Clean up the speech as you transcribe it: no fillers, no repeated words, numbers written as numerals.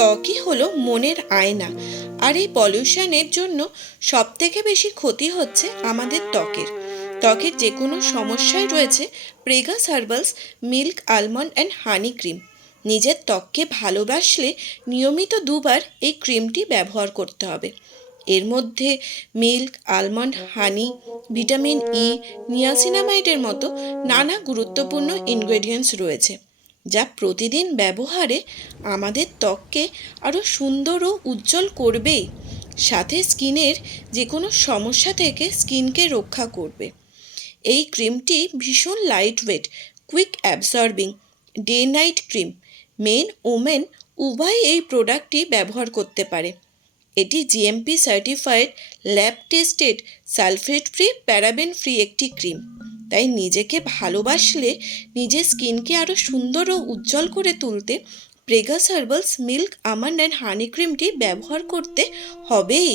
ত্বকই হলো মনের আয়না, আর এই পলিউশনের জন্য সবথেকে বেশি ক্ষতি হচ্ছে আমাদের ত্বকের যে কোনো সমস্যায় রয়েছে প্রেগাস herbals milk almond and honey cream. নিজের ত্বককে ভালোবাসলে নিয়মিত 2বার এই ক্রিমটি ব্যবহার করতে হবে। এর মধ্যে মিল্ক, আলমন্ড, হানি, ভিটামিন ই, নিয়াসিনামাইডের মতো নানা গুরুত্বপূর্ণ ইনগ্রেডিয়েন্টস রয়েছে, যা প্রতিদিন ব্যবহারে আমাদের ত্বককে আরও সুন্দর ও উজ্জ্বল করবেই, সাথে স্কিনের যে কোনো সমস্যা থেকে স্কিনকে রক্ষা করবে। এই ক্রিমটি ভীষণ light weight, quick absorbing day night cream. Men women উভয় এই প্রোডাক্টটি ব্যবহার করতে পারে। এটি GMP certified, lab tested, sulphate free, paraben free একটি ক্রিম। তাই নিজেকে ভালোবাসলে নিজের স্কিনকে আরও সুন্দর ও উজ্জ্বল করে তুলতে প্রেগাস herbals milk almond and honey ক্রিমটি ব্যবহার করতে হবেই।